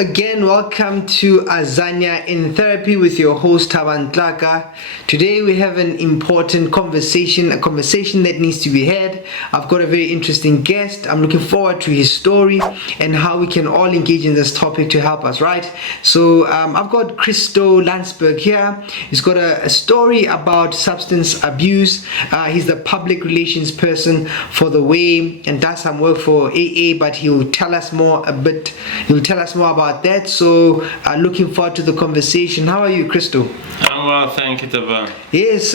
again, welcome to Azania in Therapy with your host Thabang Tlaka. Today we have an important conversation, a conversation that needs to be had. I've got a very interesting guest. I'm looking forward to his story and how we can all engage in this topic to help us, right? So I've got Christo Landsberg here. He's got a story about substance abuse. He's the public relations person for the Way and does some work for AA, but he'll tell us more about that. So looking forward to the conversation. How are you, Christo? I'm well, thank you, Thabang. Yes,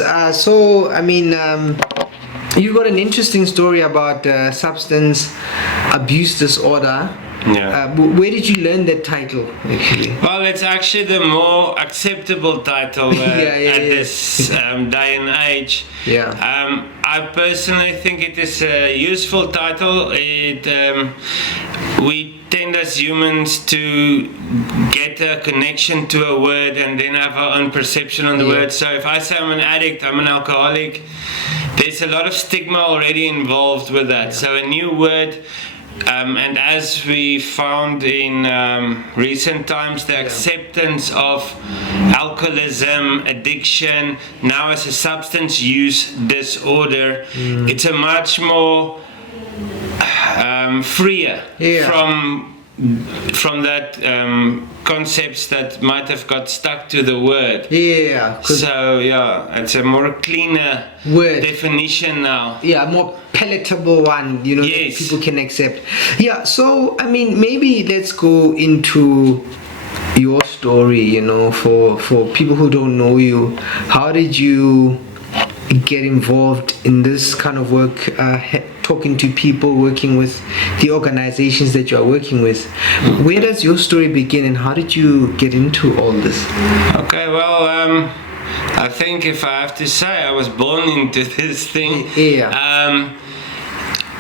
you got an interesting story about substance abuse disorder. Yeah. Where did you learn that title, actually? Well, it's actually the more acceptable title at this day and age. Yeah. I personally think it is a useful title. We tend as humans to get a connection to a word and then have our own perception on the word. So if I say I'm an addict, I'm an alcoholic, there's a lot of stigma already involved with that. So a new word. And as we found in recent times, the acceptance of alcoholism, addiction, now as a substance use disorder, it's a much more freer from that concepts that might have got stuck to the word. Yeah. So it's a more cleaner word definition now. Yeah, more palatable one, that people can accept. Yeah, so maybe let's go into your story, for people who don't know you. How did you get involved in this kind of work, talking to people, working with the organizations that you are working with? Where does your story begin and how did you get into all this? Okay, well, I think if I have to say, I was born into this thing. Yeah.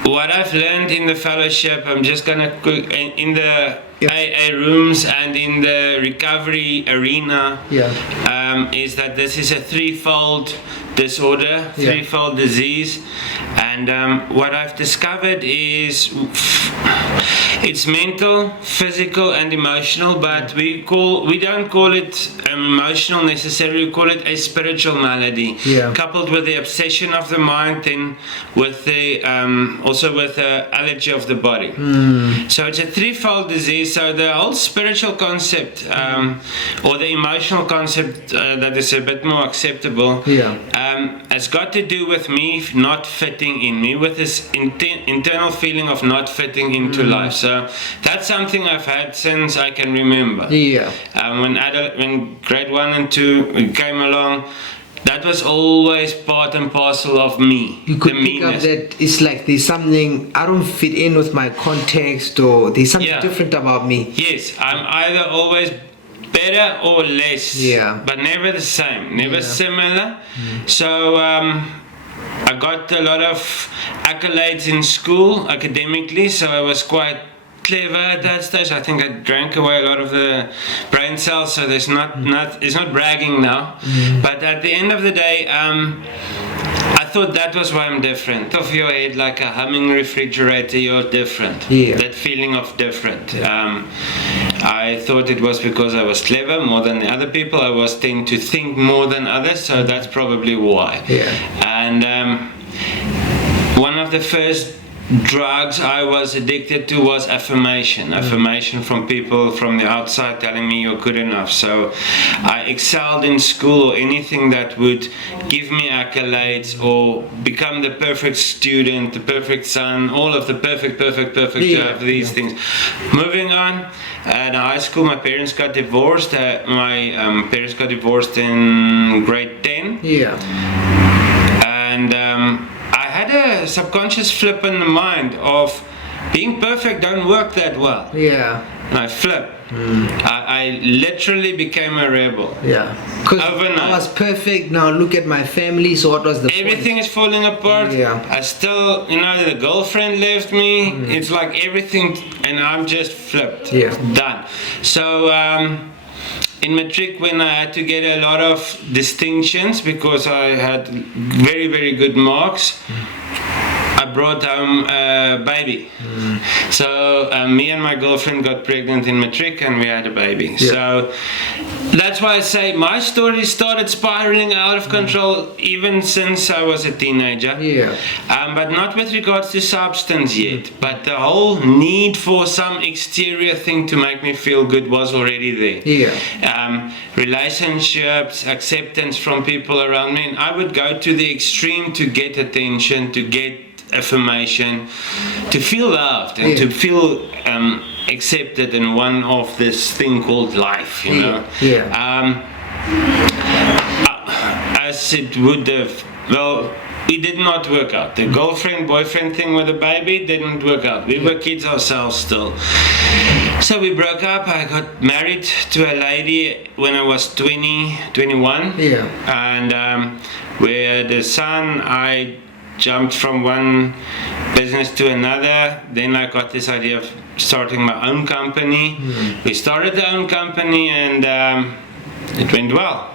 What I've learned in the fellowship, I'm just gonna in the AA rooms and in the recovery arena, is that this is a threefold disorder, threefold disease, and what I've discovered is it's mental, physical, and emotional. But we don't call it emotional necessarily. We call it a spiritual malady, coupled with the obsession of the mind, and with the also with the allergy of the body. So it's a threefold disease. So the whole spiritual concept, or the emotional concept that is a bit more acceptable, has got to do with me not fitting in, me with this internal feeling of not fitting into life. So that's something I've had since I can remember. When grade 1 and 2 came along, that was always part and parcel of me. You could pick up that it's like there's something, I don't fit in with my context, or there's something different about me. Yes, I'm either always better or less, but never the same, never similar. So I got a lot of accolades in school academically, so I was quite clever at that stage. I think I drank away a lot of the brain cells, so it's not bragging now. But at the end of the day, I thought that was why I'm different. Off your head like a humming refrigerator, you're different. That feeling of different. I thought it was because I was clever more than the other people. I was tend to think more than others, so that's probably why. And one of the first drugs I was addicted to was affirmation from people from the outside telling me you're good enough. So I excelled in school, or anything that would give me accolades or become the perfect student, the perfect son, all of the perfect to have these things. Moving on, in high school my parents got divorced. My parents got divorced in grade 10. And I had a subconscious flip in the mind of being perfect don't work that well. And I flipped. I literally became a rebel. Because I was perfect, now look at my family, so what was the everything point? Is falling apart. I still, the girlfriend left me. It's like everything, and I'm just flipped. Done. So in matric, when I had to get a lot of distinctions because I had very, very good marks, I brought home a baby. So me and my girlfriend got pregnant in matric and we had a baby. So that's why I say my story started spiraling out of control even since I was a teenager. But not with regards to substance yet. But the whole need for some exterior thing to make me feel good was already there. Relationships, acceptance from people around me, and I would go to the extreme to get attention, to get affirmation, to feel loved and to feel accepted in one of this thing called life, you know. As it would have, well, it did not work out. The girlfriend-boyfriend thing with the baby didn't work out. We were kids ourselves still. So we broke up. I got married to a lady when I was 21. And we had a son. I jumped from one business to another. Then I got this idea of starting my own company. We started the own company and it went well.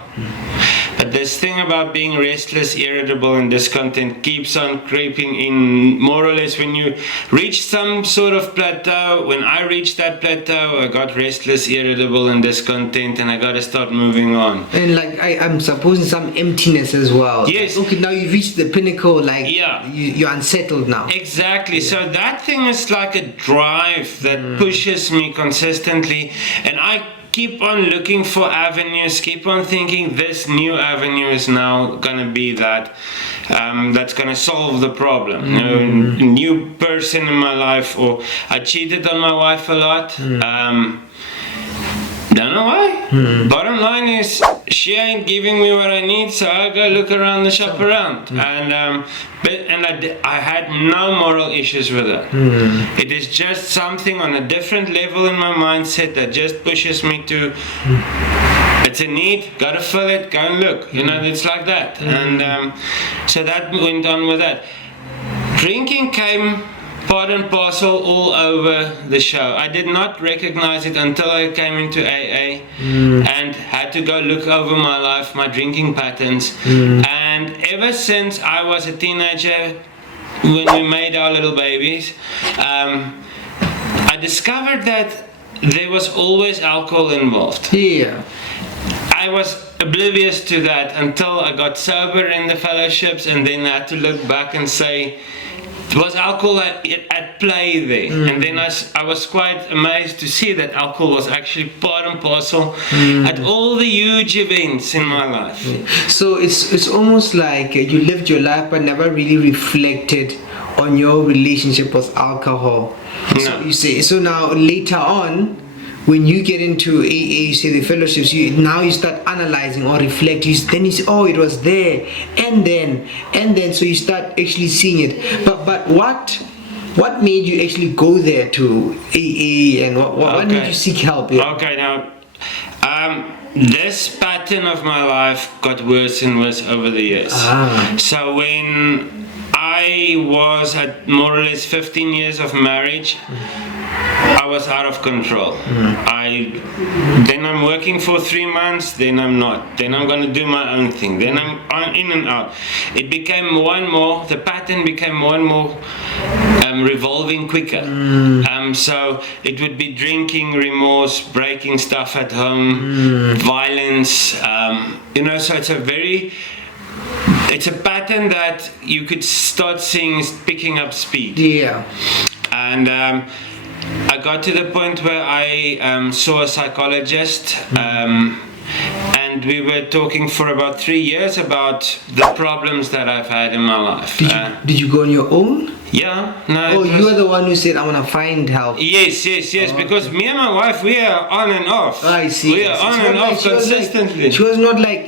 But this thing about being restless, irritable and discontent keeps on creeping in, more or less when you reach some sort of plateau. When I reached that plateau, I got restless, irritable and discontent, and I got to start moving on. And like I'm supposing some emptiness as well. Yes. Okay, now you reached the pinnacle, like you're unsettled now. Exactly. So that thing is like a drive that pushes me consistently, and I keep on looking for avenues, keep on thinking this new avenue is now gonna be that that's gonna solve the problem. You know, a new person in my life, or I cheated on my wife a lot. Don't know why. Bottom line is she ain't giving me what I need, so I go look around the shop around. And I had no moral issues with her. It is just something on a different level in my mindset that just pushes me to. It's a need, gotta fill it, go and look. You know, it's like that. And so that went on with that. Drinking came part and parcel all over the show. I did not recognize it until I came into AA and had to go look over my life, my drinking patterns. And ever since I was a teenager, when we made our little babies, I discovered that there was always alcohol involved. I was oblivious to that until I got sober in the fellowships, and then I had to look back and say, was alcohol at play there? And then I was quite amazed to see that alcohol was actually part and parcel at all the huge events in my life. So it's almost like you lived your life but never really reflected on your relationship with alcohol. So you say, so now later on, when you get into AA, you say the fellowships, now you start analyzing or reflecting. Then you say, oh, it was there, and then, so you start actually seeing it. But what made you actually go there to AA, and what made you seek help? Okay, now, this pattern of my life got worse and worse over the years. So when I was at more or less 15 years of marriage, I was out of control. Then I'm working for 3 months, then I'm not. Then I'm going to do my own thing. Then I'm in and out. It became more and more, the pattern became more and more revolving quicker. So it would be drinking, remorse, breaking stuff at home, violence. You know, so it's a pattern that you could start seeing is picking up speed. And I got to the point where I saw a psychologist, and we were talking for about 3 years about the problems that I've had in my life. Did you go on your own? No. Oh, you were the one who said, I want to find help. Yes. Because me and my wife, we are on and off. I see. We are on and off consistently. She was not like,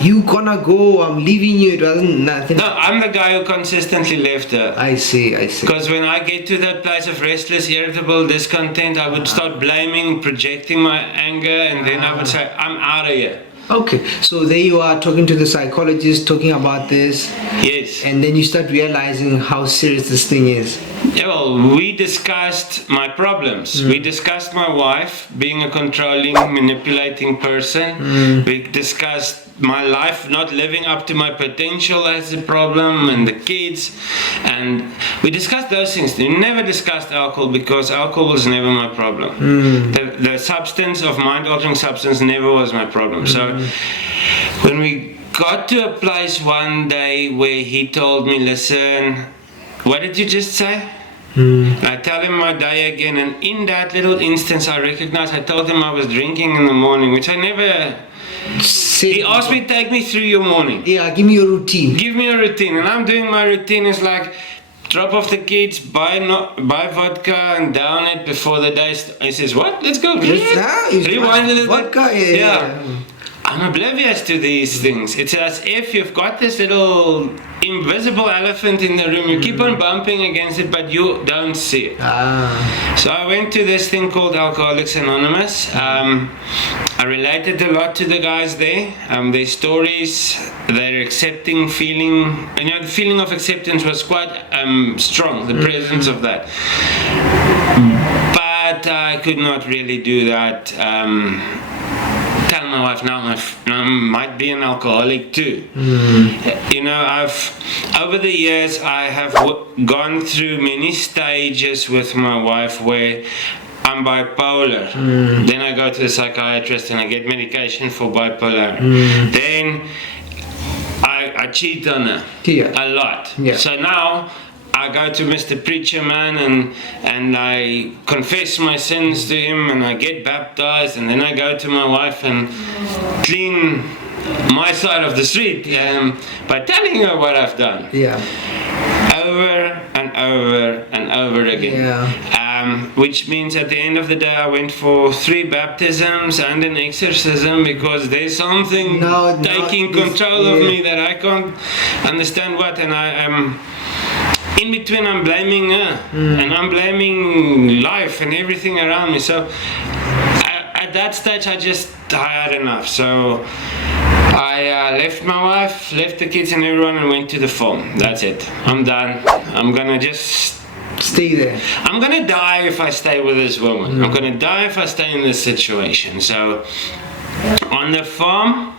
you gonna go, I'm leaving you. It wasn't nothing. No, I'm the guy who consistently left her. I see. Because when I get to that place of restless, irritable, discontent, I would start blaming, projecting my anger, and then I would say, I'm out of here. Okay, so there you are talking to the psychologist, talking about this. Yes. And then you start realizing how serious this thing is. Yeah, well, we discussed my problems. We discussed my wife being a controlling, manipulating person. We discussed my life not living up to my potential as a problem, and the kids, and we discussed those things. We never discussed alcohol because alcohol was never my problem. The substance of mind-altering substance never was my problem. So when we got to a place one day where he told me, listen, what did you just say? I tell him my day again, and in that little instance I recognized I told him I was drinking in the morning, which I never... He asked me, take me through your morning. Yeah, give me a routine. Give me a routine. And I'm doing my routine. It's like, drop off the kids, buy vodka and down it before the day he says, what? Let's go. Rewind a little vodka, bit. Yeah. I'm oblivious to these things. It's as if you've got this little invisible elephant in the room. You keep on bumping against it, but you don't see it. So I went to this thing called Alcoholics Anonymous. I related a lot to the guys there. Their stories, their accepting feeling. The feeling of acceptance was quite strong, the presence of that. But I could not really do that. Tell my wife now I might be an alcoholic too. I've over the years I have gone through many stages with my wife where I'm bipolar. Then I go to a psychiatrist and I get medication for bipolar. Then I cheat on her a lot. So now I go to Mr. Preacher Man and I confess my sins to him, and I get baptized, and then I go to my wife and clean my side of the street by telling her what I've done. Over and over and over again. Which means at the end of the day I went for 3 baptisms and an exorcism because there's something taking control of me that I can't understand what, and I am in between. I'm blaming her and I'm blaming life and everything around me. So at that stage I just had enough. So I left my wife, left the kids and everyone, and went to the farm. That's it. I'm done. I'm gonna just stay there. I'm gonna die if I stay with this woman. I'm gonna die if I stay in this situation. So on the farm,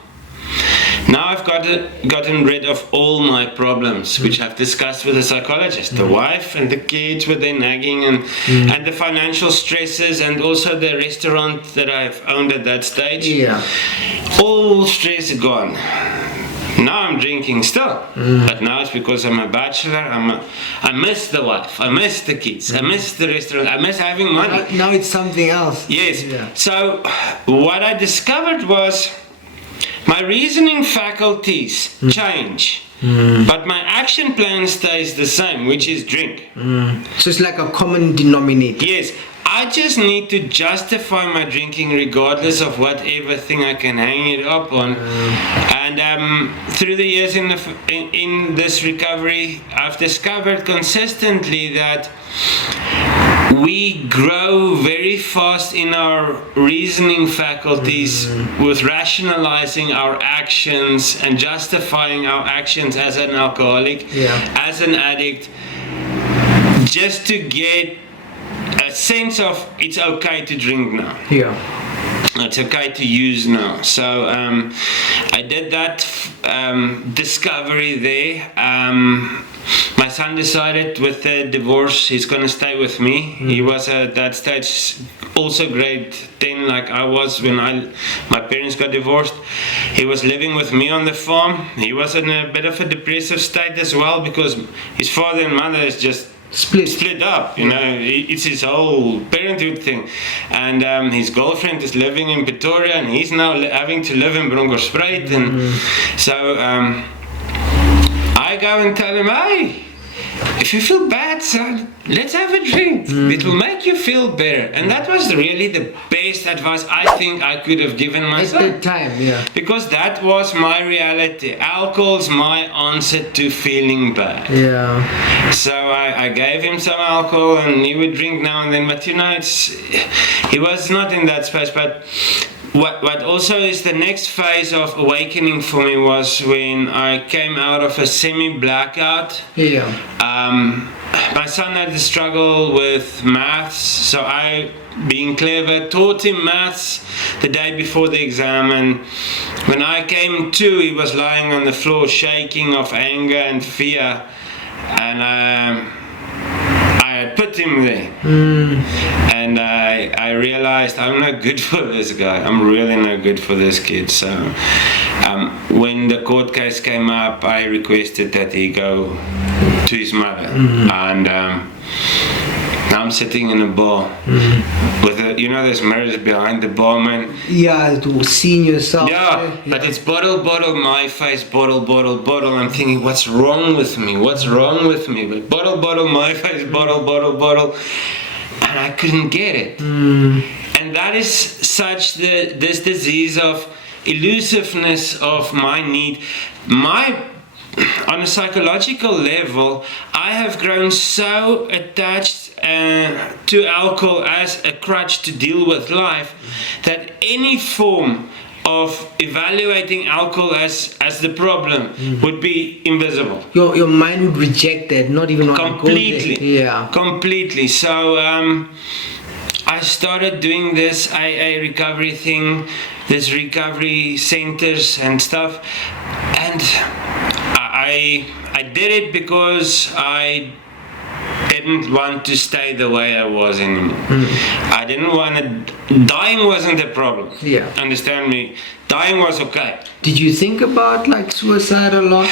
now I've gotten rid of all my problems, which I've discussed with the psychologist. The wife and the kids with their nagging and the financial stresses, and also the restaurant that I've owned at that stage. All stress gone. Now I'm drinking still, but now it's because I'm a bachelor. I miss the wife, I miss the kids, I miss the restaurant, I miss having money. Now it's something else. Yes. So what I discovered was my reasoning faculties change, but my action plan stays the same, which is drink. So it's like a common denominator. Yes. I just need to justify my drinking regardless of whatever thing I can hang it up on. And through the years in this recovery, I've discovered consistently that we grow very fast in our reasoning faculties with rationalizing our actions and justifying our actions as an alcoholic, as an addict, just to get a sense of it's okay to drink now. It's okay to use now. So I did that discovery there. My son decided with the divorce he's going to stay with me. He was at that stage also grade 10 like I was when my parents got divorced. He was living with me on the farm. He was in a bit of a depressive state as well because his father and mother is just split up, it's his whole parenthood thing, and his girlfriend is living in Pretoria and he's now having to live in Bronkhorstspruit, and so I go and tell him, hey, if you feel bad, son, let's have a drink. It will make you feel better. And that was really the best advice I think I could have given myself. At that time, because that was my reality. Alcohol's my answer to feeling bad. So I gave him some alcohol and he would drink now and then. But he was not in that space. But what also is the next phase of awakening for me was when I came out of a semi-blackout my son had to struggle with maths, so I, being clever, taught him maths the day before the exam, and when I came to, he was lying on the floor shaking of anger and fear, and I had put him there. And I realized I'm not good for this guy. I'm really not good for this kid. So when the court case came up, I requested that he go to his mother. And now I'm sitting in a bar with those mirrors behind the bar, man. Yeah, to seeing yourself. Yeah, but it's bottle, my face, bottle. I'm thinking, what's wrong with me? What's wrong with me? But bottle, my face, bottle. And I couldn't get it. And that is such this disease of elusiveness of my need. On a psychological level, I have grown so attached to alcohol as a crutch to deal with life that any form of evaluating alcohol as the problem would be invisible. Your mind would reject that, not even want to go there. Yeah. Completely. So I started doing this AA recovery thing, this recovery centers and stuff, and I did it because I didn't want to stay the way I was anymore. I didn't want to. Dying wasn't the problem. Yeah. Understand me? Dying was okay. Did you think about like suicide a lot?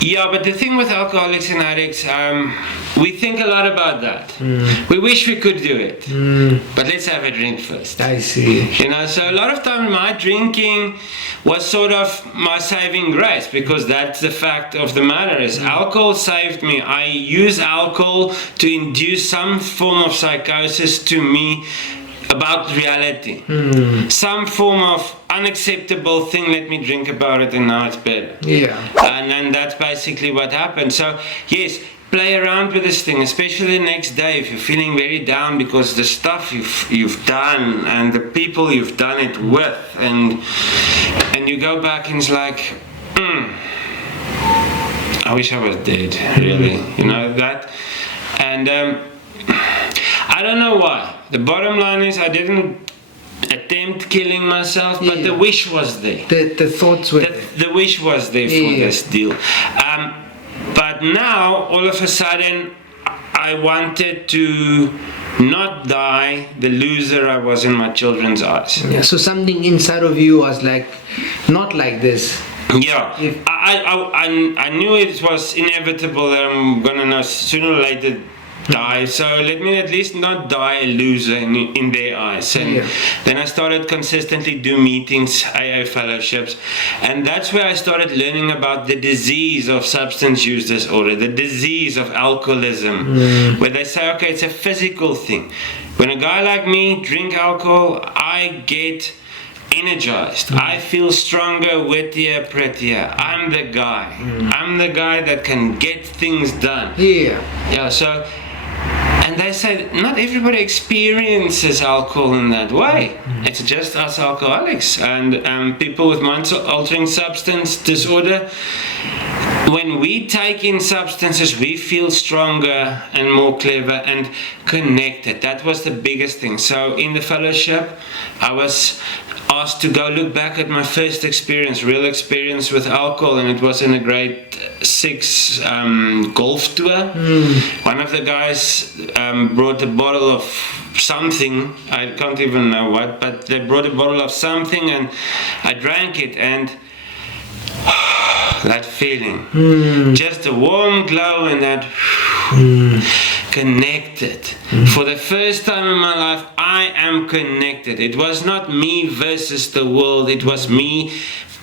Yeah, but the thing with alcoholics and addicts, we think a lot about that. We wish we could do it, but let's have a drink first. I see. So a lot of time my drinking was sort of my saving grace, because that's the fact of the matter is alcohol saved me. I use alcohol to induce some form of psychosis to me about reality. Some form of unacceptable thing, let me drink about it and now it's better. Yeah. And that's basically what happened. So yes, play around with this thing, especially the next day if you're feeling very down because the stuff you've done and the people you've done it with, and you go back and it's like, I wish I was dead, really, that. And I don't know why. The bottom line is I didn't attempt killing myself, but the wish was there. The thoughts were there. The wish was there for this deal. But now, all of a sudden, I wanted to not die the loser I was in my children's eyes. Yeah, so something inside of you was like, not like this. Yeah, I knew it was inevitable that I'm gonna know sooner or later die, so let me at least not die a loser in their eyes. And then I started consistently do meetings, AA fellowships, and that's where I started learning about the disease of substance use disorder, the disease of alcoholism, where they say, okay, it's a physical thing. When a guy like me drink alcohol, I get energized. I feel stronger, wittier, prettier. I'm the guy. I'm the guy that can get things done. So, and they say not everybody experiences alcohol in that way. It's just us alcoholics and people with mind-altering substance disorder. When we take in substances, we feel stronger and more clever and connected. That was the biggest thing. So in the fellowship, I was asked to go look back at my first experience, real experience with alcohol, and it was in a grade 6 golf tour. One of the guys brought a bottle of something, I can't even know what, but they brought a bottle of something and I drank it, and that feeling, just a warm glow and that connected. For the first time in my life, I am connected. It was not me versus the world, it was me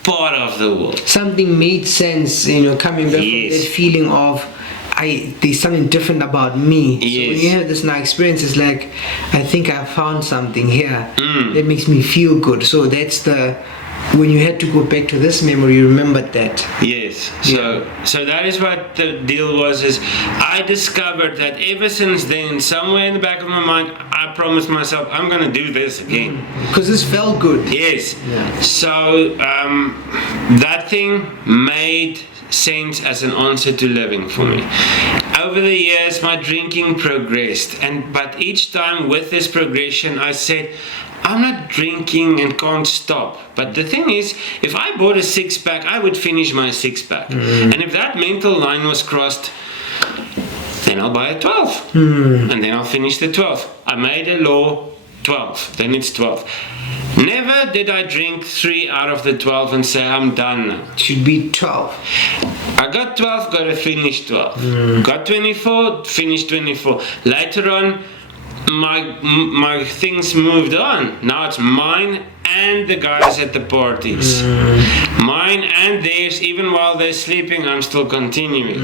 part of the world. Something made sense, coming back from that feeling of there's something different about me. So when you have this now experience, it's like, I think I found something here that makes me feel good. So that's when you had to go back to this memory, you remembered that. Yes. So that is what the deal was. Is I discovered that ever since then, somewhere in the back of my mind, I promised myself I'm gonna do this again. Because this felt good. Yes. So that thing made sense as an answer to living for me. Over the years, my drinking progressed, but each time with this progression, I said, I'm not drinking and can't stop. But the thing is, if I bought a 6-pack, I would finish my 6-pack. And if that mental line was crossed, then I'll buy a 12. And then I'll finish the 12. I made a law, 12. Then it's 12. Never did I drink 3 out of the 12 and say, I'm done now. Should be 12. I got 12, got to finish 12. Got 24, finished 24. Later on, my things moved on. Now it's mine and the guys at the parties. Mine and theirs, even while they're sleeping, I'm still continuing.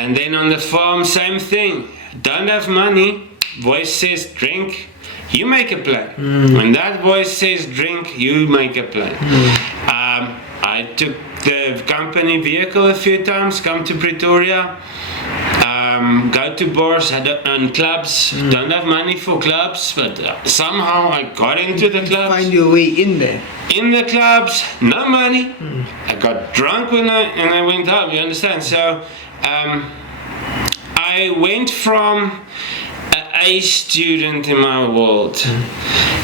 And then on the farm, same thing. Don't have money, voice says drink, you make a plan. When that voice says drink, you make a plan. I took the company vehicle a few times, come to Pretoria, go to bars and clubs. Don't have money for clubs, but somehow I got into the clubs. Find your way in there. In the clubs, no money. I got drunk when I went home, you understand? So I went from A student in my world,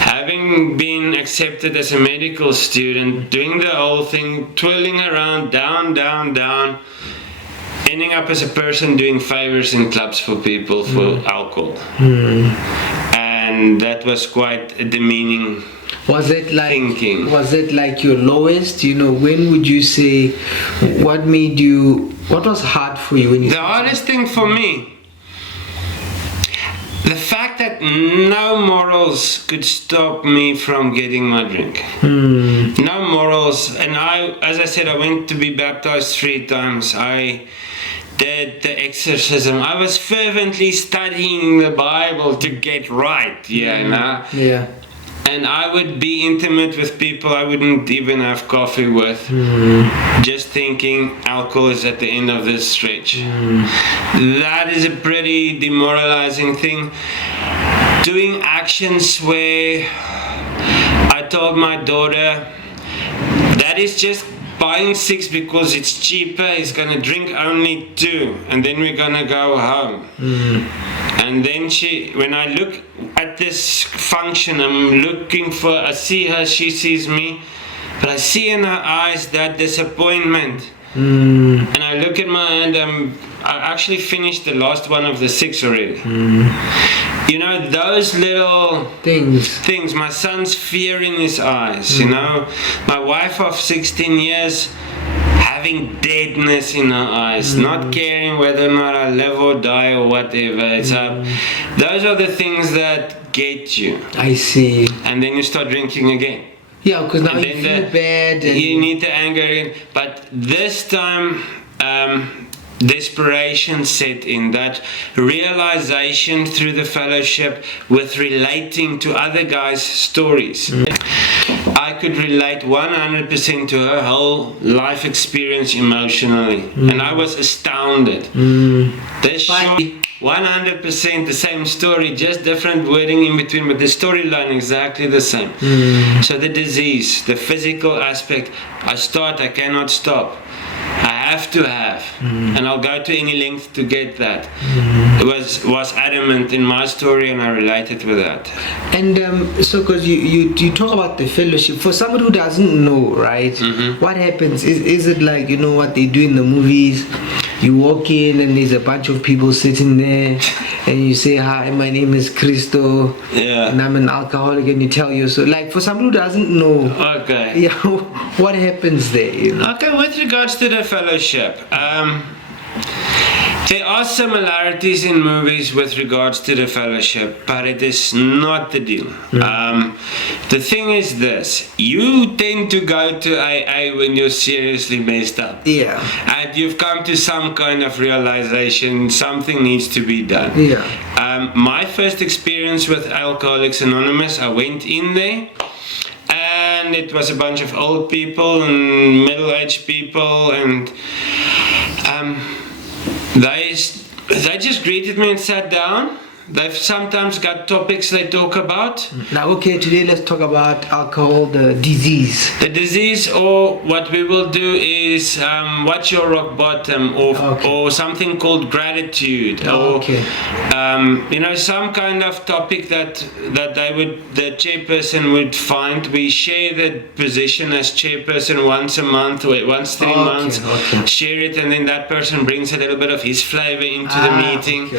having been accepted as a medical student, doing the whole thing, twirling around, down, ending up as a person doing favors in clubs for people for alcohol. And that was quite a demeaning thinking. Was it like your lowest? When would you say, what was hard for you when you... The hardest thing for me, the fact that no morals could stop me from getting my drink. No morals. And as I said, I went to be baptized 3 times. I did the exorcism. I was fervently studying the Bible to get right, Yeah. And I would be intimate with people I wouldn't even have coffee with, just thinking alcohol is at the end of this stretch. That is a pretty demoralizing thing. Doing actions where I told my daughter, that is just buying 6 because it's cheaper, he's gonna drink only 2 and then we're gonna go home. And then when I look at this function, I see her, she sees me, but I see in her eyes that disappointment. And I look at my hand, I actually finished the last one of the 6 already. Those little things, my son's fear in his eyes, my wife of 16 years, having deadness in her eyes, not caring whether or not I live or die or whatever. Those are the things that get you. I see. And then you start drinking again. Yeah, because now you feel bad. And you need the anger again. But this time, desperation set in, that realization through the fellowship with relating to other guys' stories. I could relate 100% to her whole life experience emotionally, and I was astounded. This short, 100% the same story, just different wording in between, but the storyline exactly the same. So the disease, the physical aspect, I cannot stop. I have to have, and I'll go to any length to get that. It was adamant in my story, and I related with that. And so, because you talk about the fellowship, for somebody who doesn't know, right? What happens? Is it like what they do in the movies? You walk in and there's a bunch of people sitting there, and you say, "Hi, my name is Christo, and I'm an alcoholic," and you tell you so. Like for somebody who doesn't know, okay, what happens there? Okay, with regards to the fellowship, there are similarities in movies with regards to the fellowship, but it is not the deal. The thing is this: you tend to go to AA when you're seriously messed up. And you've come to some kind of realization, something needs to be done. My first experience with Alcoholics Anonymous, I went in there, and it was a bunch of old people and middle-aged people, and they just greeted me and sat down, They've sometimes got topics they talk about. Now, okay, today let's talk about alcohol, the disease. The disease, or what we will do is what's your rock bottom, or something called gratitude, or some kind of topic that the chairperson would find. We share the position as chairperson once a month or once 3 months. Share it, and then that person brings a little bit of his flavor into the meeting.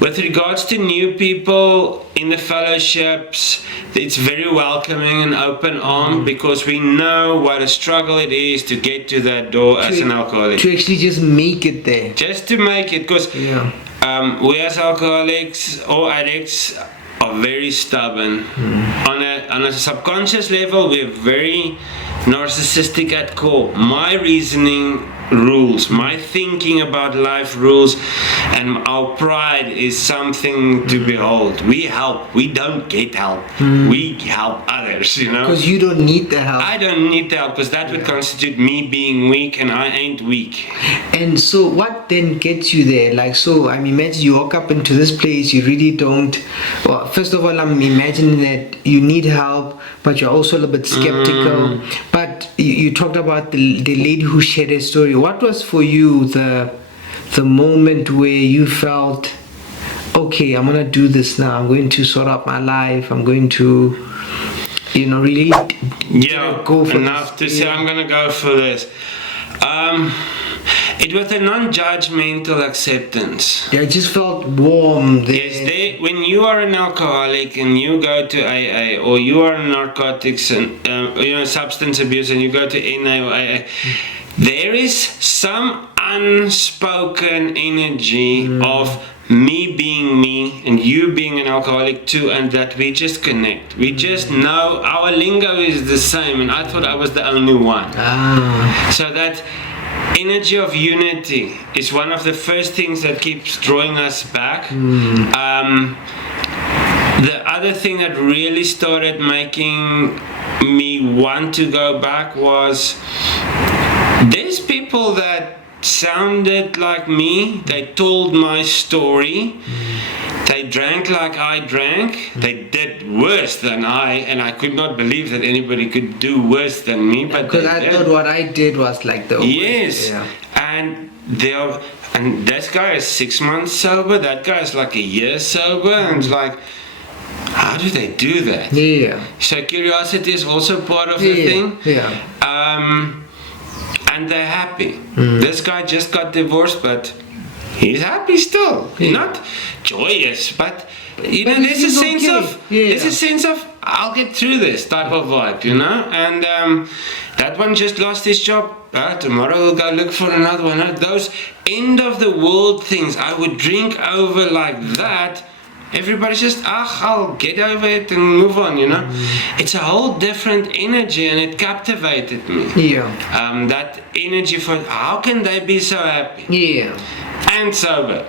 With regards to new people in the fellowships, it's very welcoming and open arm, because we know what a struggle it is to get to that door as an alcoholic. To actually just make it there. Just to make it, because we as alcoholics or addicts are very stubborn. On a subconscious level, we're very narcissistic at core. My reasoning rules, my thinking about life rules, and our pride is something to behold. We help, we don't get help. We help others, because you don't need the help. I don't need the help, because that would constitute me being weak, and I ain't weak. And so what then gets you there? Imagine you walk up into this place, you really don't, well, first of all, I'm imagining that you need help, but you're also a little bit skeptical. But you talked about the lady who shared her story. What was for you the moment where you felt, okay, I'm gonna do this now, I'm going to sort out my life, I'm going to really go for enough this. To say I'm gonna go for this? It was a non-judgmental acceptance. Yeah, I just felt warm there. Yes, when you are an alcoholic and you go to AA, or you are in narcotics and substance abuse, and you go to NA or AA, there is some unspoken energy of me being me and you being an alcoholic too, and that we just connect. We just know our lingo is the same, and I thought I was the only one. So that energy of unity is one of the first things that keeps drawing us back. The other thing that really started making me want to go back was, there's people that sounded like me, they told my story, they drank like I drank, they did worse than I, and I could not believe that anybody could do worse than me. But because I thought what I did was like the yes, and this guy is 6 months sober, that guy is like a year sober, and it's like, how do they do that? So curiosity is also part of the thing. And they're happy. This guy just got divorced, but he's happy still. Not joyous, but there's a sense of I'll get through this type of vibe, And that one just lost his job. Tomorrow we'll go look for another one. Those end of the world things I would drink over like that. Everybody's just, I'll get over it and move on, It's a whole different energy, and it captivated me. That energy for, how can they be so happy? And sober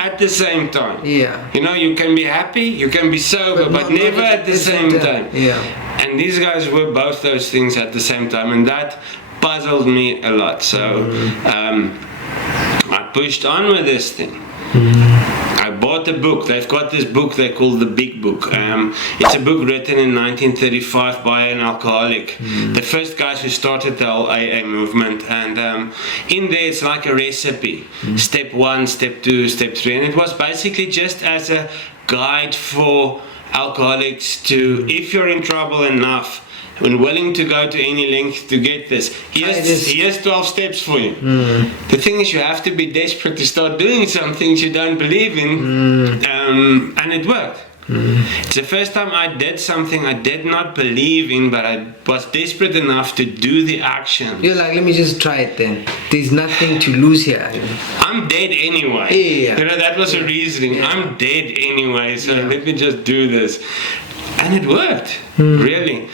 at the same time. You can be happy, you can be sober, but never at the same time. And these guys were both those things at the same time, and that puzzled me a lot. So I pushed on with this thing. I bought a book. They've got this book they call The Big Book. It's a book written in 1935 by an alcoholic. The first guys who started the whole AA movement. And in there it's like a recipe. Step 1, step 2, step 3. And it was basically just as a guide for alcoholics to, if you're in trouble enough, when willing to go to any length to get this, here's 12 steps for you. The thing is, you have to be desperate to start doing some things you don't believe in, and it worked. It's the first time I did something I did not believe in, but I was desperate enough to do the action. You're like, let me just try it then. There's nothing to lose here. I'm dead anyway. That was a reasoning. I'm dead anyway, so let me just do this. And it worked, really.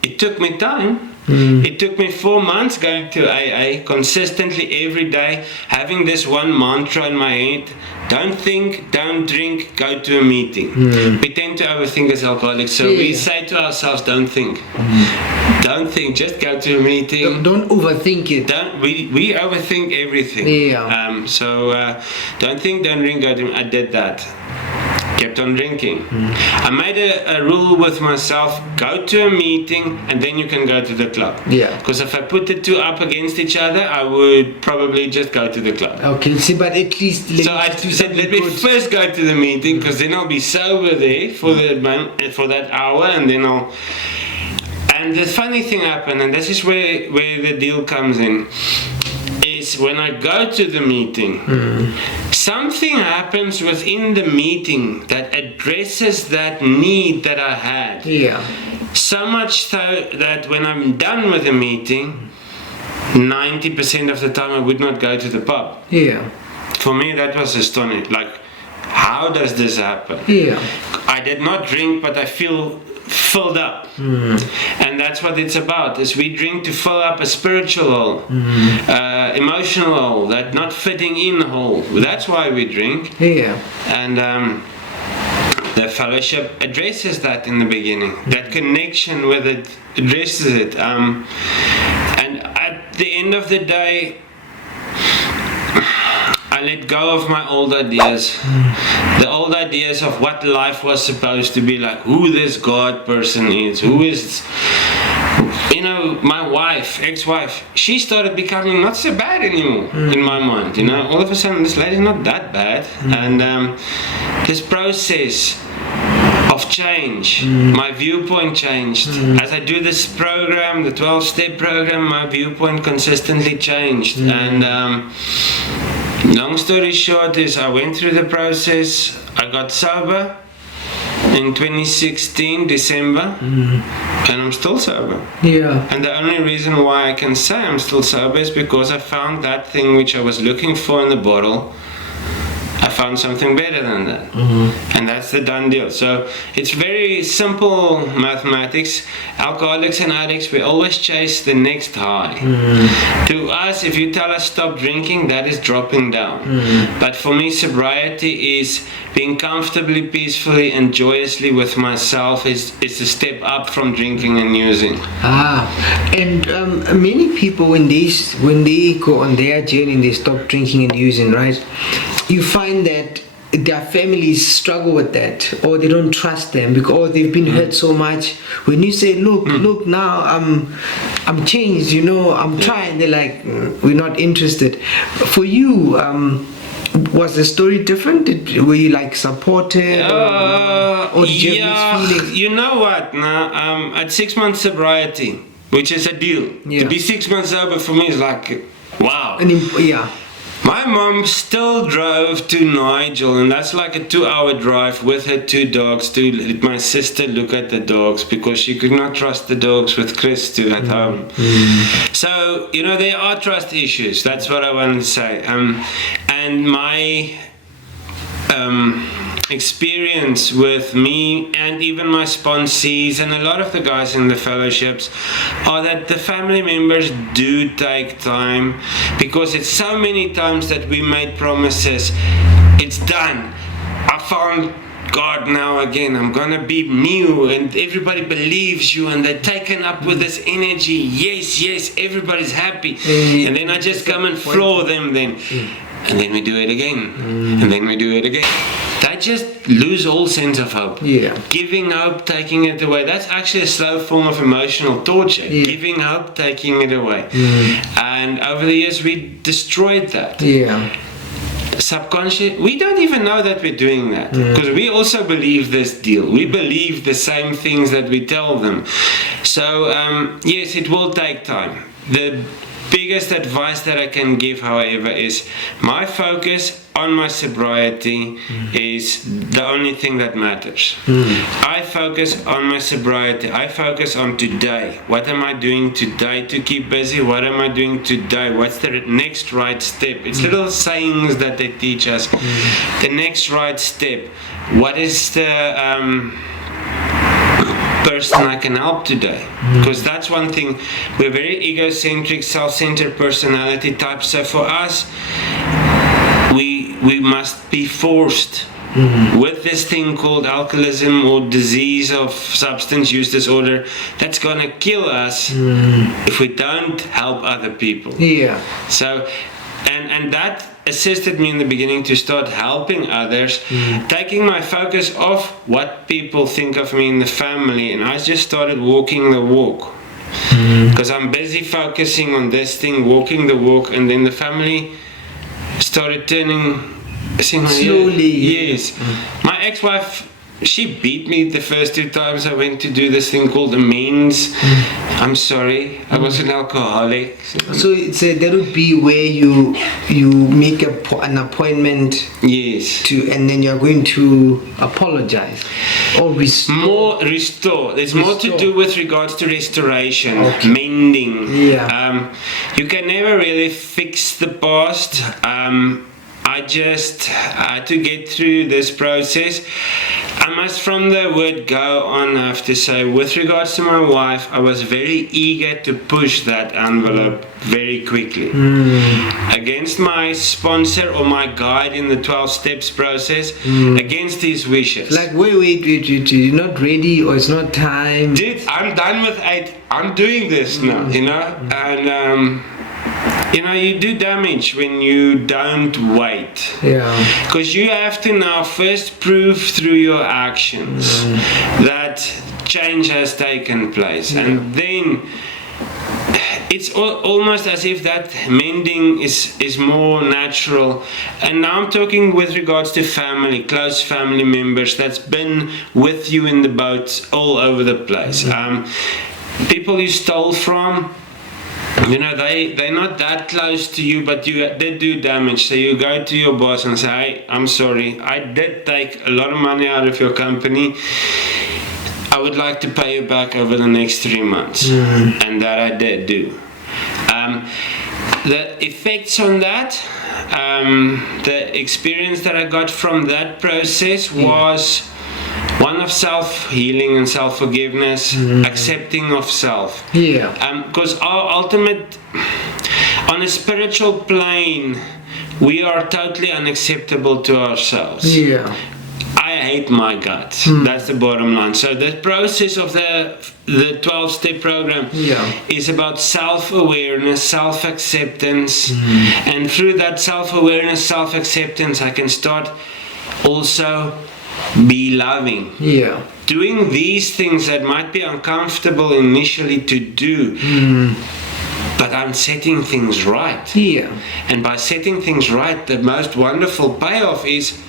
It took me time. It took me 4 months going to AA consistently every day, having this one mantra in my head: don't think, don't drink, go to a meeting. We tend to overthink as alcoholics, so we say to ourselves, don't think. don't think, just go to a meeting. Don't overthink it. We overthink everything. Yeah. Don't think, don't drink, go to. I did that. Kept on drinking. I made a rule with myself: go to a meeting and then you can go to the club. Yeah. Because if I put the two up against each other, I would probably just go to the club. Okay, see, but at least. So I said, let me first go to the meeting, because then I'll be sober there for that hour, and then I'll. And the funny thing happened, and this is where the deal comes in. Is when I go to the meeting, something happens within the meeting that addresses that need that I had. Yeah. So much so that when I'm done with the meeting, 90% of the time I would not go to the pub. Yeah. For me, that was astonishing. Like, how does this happen? Yeah. I did not drink, but I feel filled up, and that's what it's about. Is we drink to fill up a spiritual hole, emotional hole, that not fitting in hole. That's why we drink. Yeah. And the fellowship addresses that in the beginning. That connection with it addresses it. And at the end of the day, I let go of my old ideas. The old ideas of what life was supposed to be like, who this God person is, who is, my wife, ex-wife, she started becoming not so bad anymore in my mind, all of a sudden this lady's not that bad. And this process of change, my viewpoint changed. As I do this program, the 12-step program, my viewpoint consistently changed. And long story short is I went through the process. I got sober in 2016 December, and I'm still sober. Yeah. And the only reason why I can say I'm still sober is because I found that thing which I was looking for in the bottle. I found something better than that, and that's the done deal. So it's very simple mathematics. Alcoholics and addicts, we always chase the next high. To us, if you tell us stop drinking, that is dropping down. But for me, sobriety is being comfortably, peacefully and joyously with myself is a step up from drinking and using. And many people, when they go on their journey and they stop drinking and using, right, you find that their families struggle with that, or they don't trust them because they've been hurt so much. When you say, look, now I'm changed, I'm trying, they're like, we're not interested. For you, was the story different? Were you like supported, or did you have mixed feelings? You know what? Now, at 6 months sobriety, which is a deal. Yeah. To be 6 months sober for me is like, wow. Yeah. My mom still drove to Nigel, and that's like a 2-hour drive with her 2 dogs to let my sister look at the dogs, because she could not trust the dogs with Christo at home. So, there are trust issues. That's what I wanted to say. And my experience with me and even my sponsees and a lot of the guys in the fellowships are that the family members do take time, because it's so many times that we made promises. It's done. I found God now again. I'm gonna be new, and everybody believes you, and they're taken up with this energy. Yes, everybody's happy. And then I just come and floor them then. And then we do it again. And then we do it again. They just lose all sense of hope. Yeah. Giving hope, taking it away. That's actually a slow form of emotional torture. Yeah. Giving hope, taking it away. And over the years we destroyed that. Yeah. Subconscious, we don't even know that we're doing that, because we also believe this deal. We believe the same things that we tell them. So yes, it will take time. The biggest advice that I can give, however, is my focus on my sobriety is the only thing that matters. I focus on my sobriety. I focus on today. What am I doing today to keep busy? What am I doing today? What's the next right step? It's little sayings that they teach us. The next right step. What is the person I can help today? Because that's one thing. We're very egocentric, self-centered personality types. So for us, we must be forced with this thing called alcoholism or disease of substance use disorder that's gonna kill us if we don't help other people. Yeah. So, and that assisted me in the beginning to start helping others, taking my focus off what people think of me in the family, and I just started walking the walk. Because I'm busy focusing on this thing, walking the walk, and then the family started turning slowly. Yes. My ex-wife, she beat me the first 2 times I went to do this thing called Amends. I'm sorry, I was an alcoholic. So that would be where you make an appointment. Yes. And then you're going to apologize or restore. More restore. There's more to do with regards to restoration, mending. Yeah. You can never really fix the past. I just had to get through this process. I must, from the word go on, have to say, with regards to my wife, I was very eager to push that envelope very quickly. Against my sponsor or my guide in the 12 steps process, against his wishes. Like, wait, you're not ready, or it's not time. Dude, I'm done with 8. I'm doing this now, you know, and you know, you do damage when you don't wait. Yeah. Because you have to now first prove through your actions that change has taken place. And then it's almost as if that mending is more natural. And now I'm talking with regards to family, close family members that's been with you in the boat all over the place. People you stole from, you know, they're not that close to you, but they do damage. So you go to your boss and say, hey, I'm sorry, I did take a lot of money out of your company. I would like to pay you back over the next 3 months. And that I did do. The effects on that, the experience that I got from that process was one of self-healing and self-forgiveness, accepting of self. Yeah. Because our ultimate, on a spiritual plane, we are totally unacceptable to ourselves. Yeah. I hate my guts. That's the bottom line. So the process of the 12-step program is about self-awareness, self-acceptance, and through that self-awareness, self-acceptance, I can start also be loving. Yeah. Doing these things that might be uncomfortable initially to do, but I'm setting things right. Yeah. And by setting things right, the most wonderful payoff is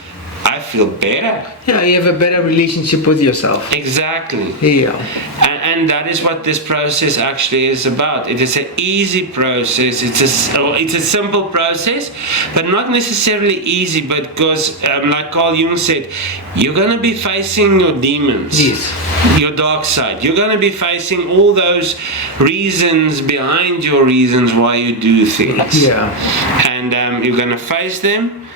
I feel better. Yeah, you have a better relationship with yourself. Exactly. Yeah. And that is what this process actually is about. It is an easy process. It's a simple process, but not necessarily easy, because like Carl Jung said, you're going to be facing your demons. Yes. Your dark side. You're going to be facing all those reasons behind your reasons why you do things. Yeah. And you're going to face them.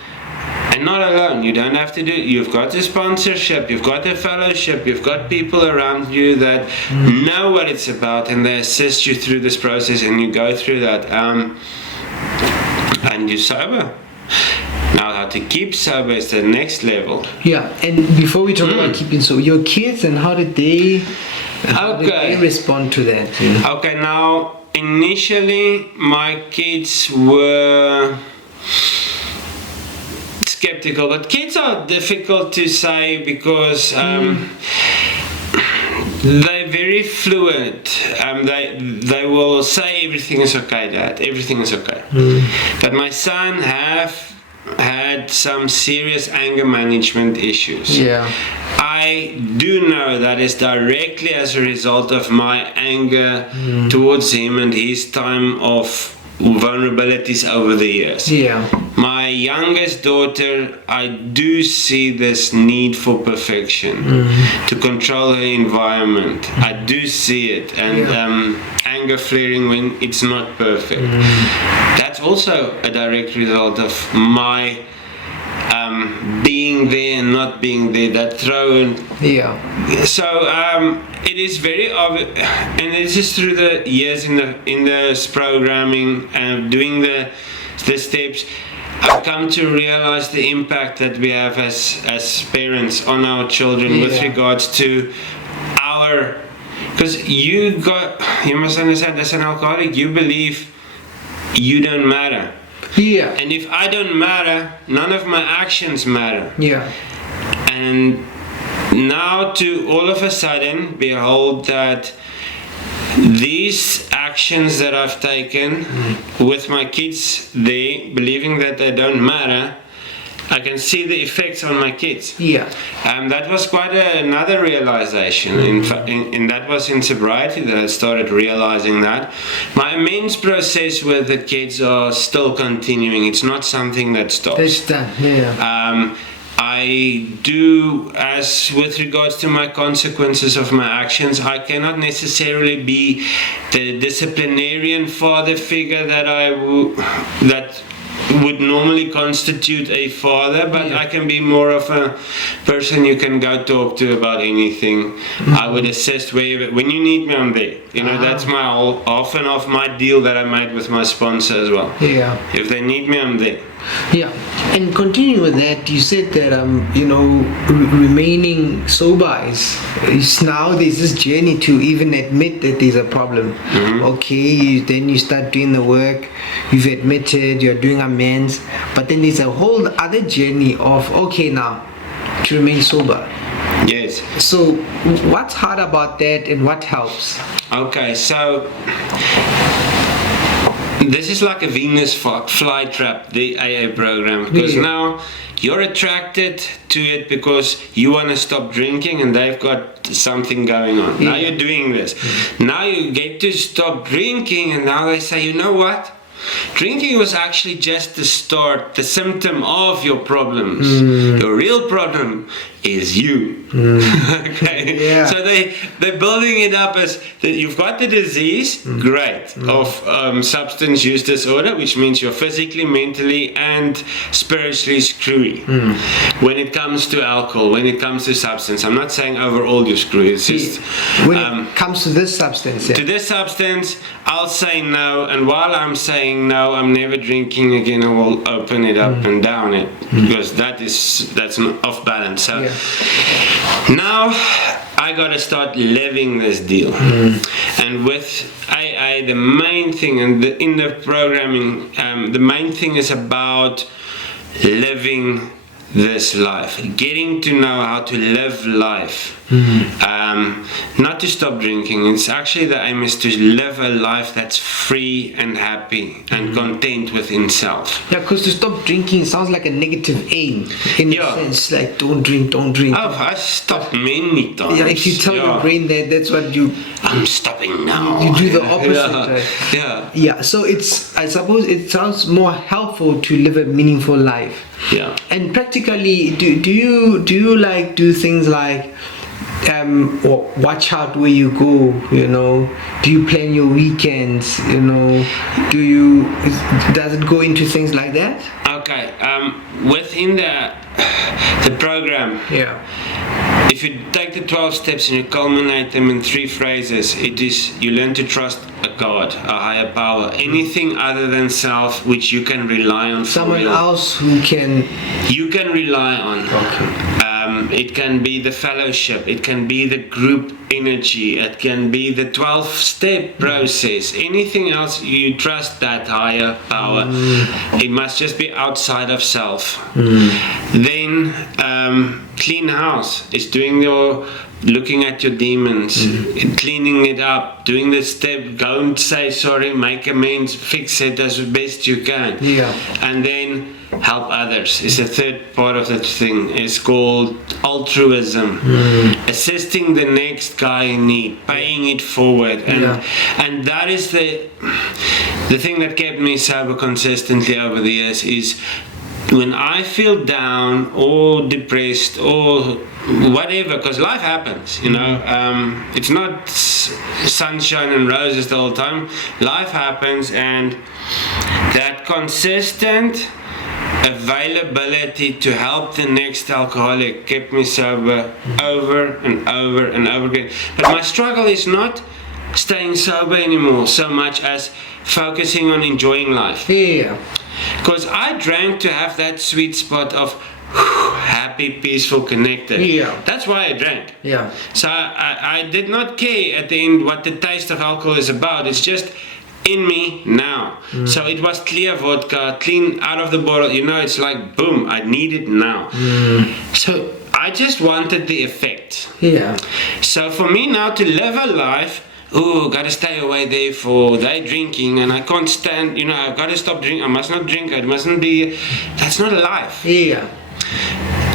And not alone, you don't have to do it. You've got a sponsorship, you've got a fellowship, you've got people around you that know what it's about, and they assist you through this process, and you go through that, and you're sober. Now, how to keep sober is the next level. Yeah, and before we talk about keeping sober, your kids, and how did they respond to that? Yeah. Okay, now, initially, my kids were skeptical, but kids are difficult to say because they're very fluid. They will say everything is okay, Dad, everything is okay. But my son have had some serious anger management issues. Yeah. I do know that is directly as a result of my anger towards him and his time of vulnerabilities over the years. Yeah. My youngest daughter, I do see this need for perfection, to control her environment. I do see it, and anger flaring when it's not perfect. That's also a direct result of my being there and not being there, that throw. Yeah. So it is very obvious, and this is through the years in this programming and doing the steps. I've come to realize the impact that we have as parents on our children with regards to our. Because you must understand, as an alcoholic, you believe you don't matter. Yeah. And if I don't matter, none of my actions matter. Yeah. And now to all of a sudden behold that these actions that I've taken with my kids, they believing that they don't matter, I can see the effects on my kids. Yeah. That was quite another realization. In that was in sobriety that I started realizing that. My amends process with the kids are still continuing. It's not something that stops. It's done. Yeah. I do, as with regards to my consequences of my actions, I cannot necessarily be the disciplinarian father figure that would normally constitute a father, but I can be more of a person you can go talk to about anything. I would assist wherever. When you need me, I'm there. That's my off and off my deal that I made with my sponsor as well. Yeah. If they need me, I'm there. Yeah, and continuing with that, you said that remaining sober is now there's this journey to even admit that there's a problem. Okay, then you start doing the work, you've admitted, you're doing amends, but then there's a whole other journey of now to remain sober. Yes. So what's hard about that and what helps? Okay, so this is like a Venus flytrap, the AA program, because now you're attracted to it because you want to stop drinking and they've got something going on. Now you're doing this. Now you get to stop drinking and now they say, you know what? Drinking was actually just the start, the symptom of your problems. Your real problem is you. Okay. Yeah. So they're building it up as that you've got the disease, great, of substance use disorder, which means you're physically, mentally, and spiritually screwy. When it comes to alcohol, when it comes to substance, I'm not saying overall you're screwy. It's just when it comes to this substance. Yeah. To this substance, I'll say no, and while I'm saying no, I'm never drinking again. I will open it up and down it because that's an off balance. So now I gotta start living this deal. And with AA, the main thing, and in the programming, the main thing is about living this life, getting to know how to live life. Not to stop drinking. It's actually the aim is to live a life that's free and happy and content within self. Yeah, because to stop drinking sounds like a negative aim in a sense, like don't drink. Oh, I stopped many times. Yeah, if you tell your brain that's what I'm stopping now. You do the opposite, right? Yeah. So I suppose it sounds more helpful to live a meaningful life. Yeah. And practically, do you like do things like watch out where you go? Do you plan your weekends? Does it go into things like that? Okay. Within the program. Yeah. If you take the 12 steps and you culminate them in 3 phrases, it is you learn to trust a God, a higher power, anything other than self which you can rely on. Someone else who you can rely on. Okay. It can be the fellowship, it can be the group energy, it can be the 12-step process, anything else. You trust that higher power. It must just be outside of self. Then clean house is looking at your demons, cleaning it up, doing the step, go and say sorry, make amends, fix it as best you can. And then help others is the third part of the thing. It's called altruism, assisting the next guy in need, paying it forward, and that is the thing that kept me sober consistently over the years. Is when I feel down or depressed or whatever, because life happens, it's not sunshine and roses the whole time. Life happens, and that consistent availability to help the next alcoholic kept me sober over and over and over again. But my struggle is not staying sober anymore so much as focusing on enjoying life. Yeah. Because I drank to have that sweet spot of happy, peaceful, connected. Yeah. That's why I drank. Yeah. So I did not care at the end what the taste of alcohol is about. It's just in me now. So it was clear vodka, clean out of the bottle. You know, it's like boom, I need it now. So I just wanted the effect. Yeah. So for me now to live a life, gotta stay away there for day drinking, and I can't stand, you know, I've got to stop drinking, I must not drink, I mustn't be, that's not a life. Yeah.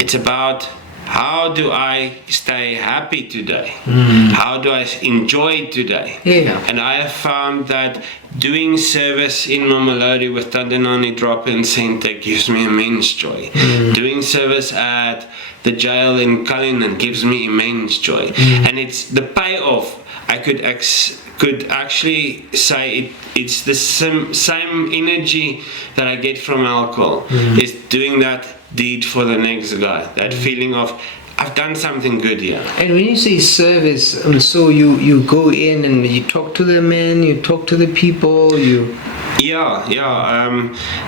It's about how do I stay happy today? How do I enjoy today? Yeah. And I have found that doing service in Mamelodi with Tadenani Drop-In Center gives me immense joy. Doing service at the jail in Cullinan gives me immense joy. And it's the payoff. I could actually say it's the same energy that I get from alcohol. Is doing that deed for the next guy. That feeling of I've done something good here. And when you say service, so you go in and you talk to the men, you talk to the people, you... Yeah.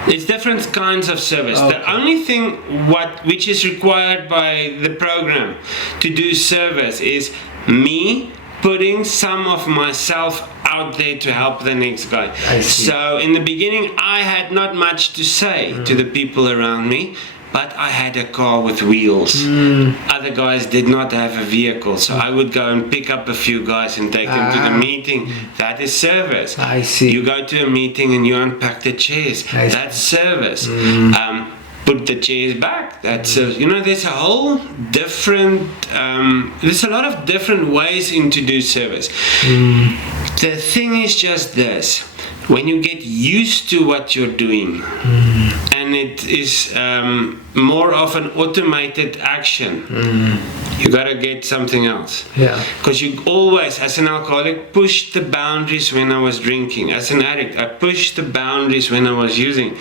It's different kinds of service. Okay. The only thing which is required by the program to do service is me putting some of myself out there to help the next guy. I see. So in the beginning I had not much to say to the people around me, but I had a car with wheels. Other guys did not have a vehicle, so I would go and pick up a few guys and take them to the meeting. That is service. I see. You go to a meeting and you unpack the chairs. That's service. Put the chairs back. That's you know, there's a whole different there's a lot of different ways to do service. The thing is just this: when you get used to what you're doing, and it is more of an automated action, you gotta get something else. Yeah. Because you always, as an alcoholic, pushed the boundaries when I was drinking. As an addict, I pushed the boundaries when I was using.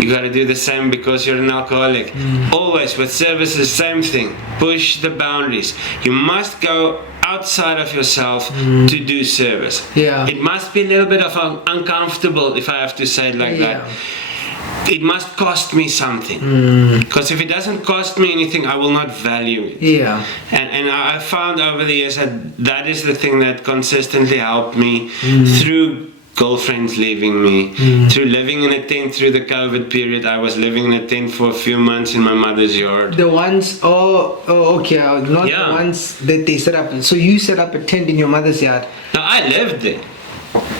You gotta do the same because you're an alcoholic. Always with services, same thing. Push the boundaries. You must go outside of yourself to do service. Yeah. It must be a little bit of uncomfortable, if I have to say it like that. It must cost me something. Because if it doesn't cost me anything, I will not value it. Yeah. And I found over the years that is the thing that consistently helped me through girlfriends leaving me, through living in a tent through the COVID period. I was living in a tent for a few months in my mother's yard. The ones, okay, not the ones that they set up. So you set up a tent in your mother's yard? No, I lived there.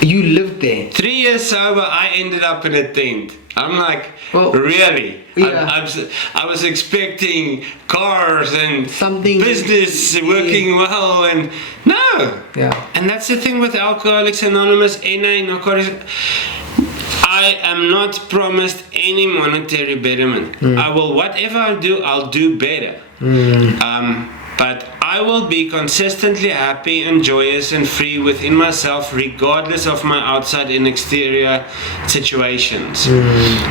You lived there? 3 years sober, I ended up in a tent. I'm like, really? Yeah. I was expecting cars and something business working well, and no. Yeah. And that's the thing with Alcoholics Anonymous, NA, Narcotics. I am not promised any monetary betterment. I will, whatever I do, I'll do better. But I will be consistently happy and joyous and free within myself, regardless of my outside and exterior situations.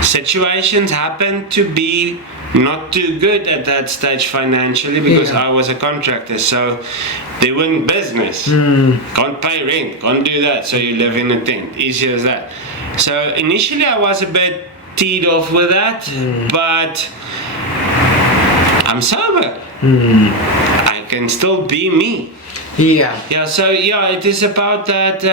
Situations happen to be not too good at that stage financially because I was a contractor, so they weren't business. Can't pay rent, can't do that, so you live in a tent. Easy as that. So initially I was a bit teed off with that, but I'm sober. I can still be me. Yeah, so it is about that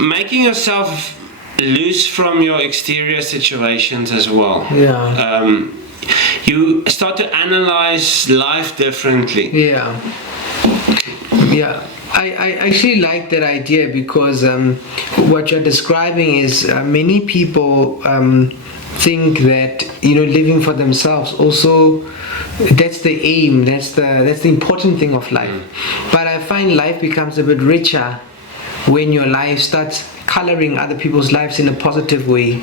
making yourself loose from your exterior situations as well. You start to analyze life differently. I actually like that idea because what you're describing is many people think that, you know, living for themselves also, that's the aim, that's the important thing of life. But I find life becomes a bit richer when your life starts coloring other people's lives in a positive way.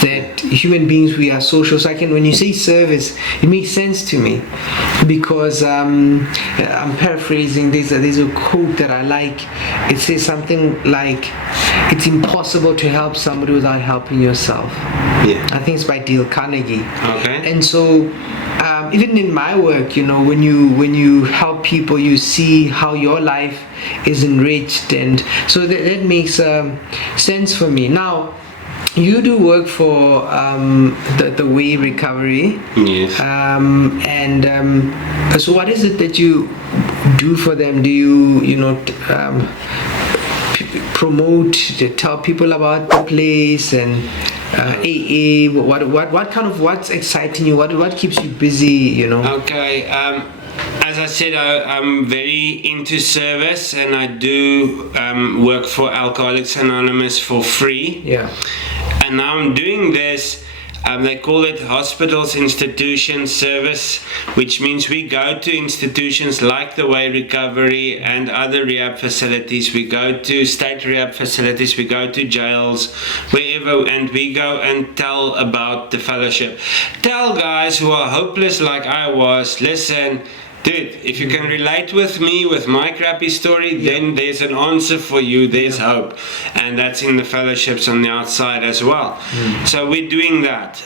That human beings, we are social. So when you say service, it makes sense to me, because I'm paraphrasing. There's a quote that I like. It says something like, "It's impossible to help somebody without helping yourself." Yeah. I think it's by Dale Carnegie. Okay. And so, even in my work, when you help people, you see how your life is enriched, and so that makes sense for me. Now, you do work for the Way Recovery. Yes. So what is it that you do for them? Do you promote, tell people about the place and AA? What's exciting you? What keeps you busy? Okay. As I said, I'm very into service, and I do work for Alcoholics Anonymous for free. Yeah. And now I'm doing this. They call it hospitals institution service, which means we go to institutions like the Way Recovery and other rehab facilities. We go to state rehab facilities, we go to jails, wherever, and we go and tell about the fellowship. Tell guys who are hopeless like I was, listen, dude, if you can relate with me, with my crappy story, then there's an answer for you, there's hope. And that's in the fellowships on the outside as well. So we're doing that.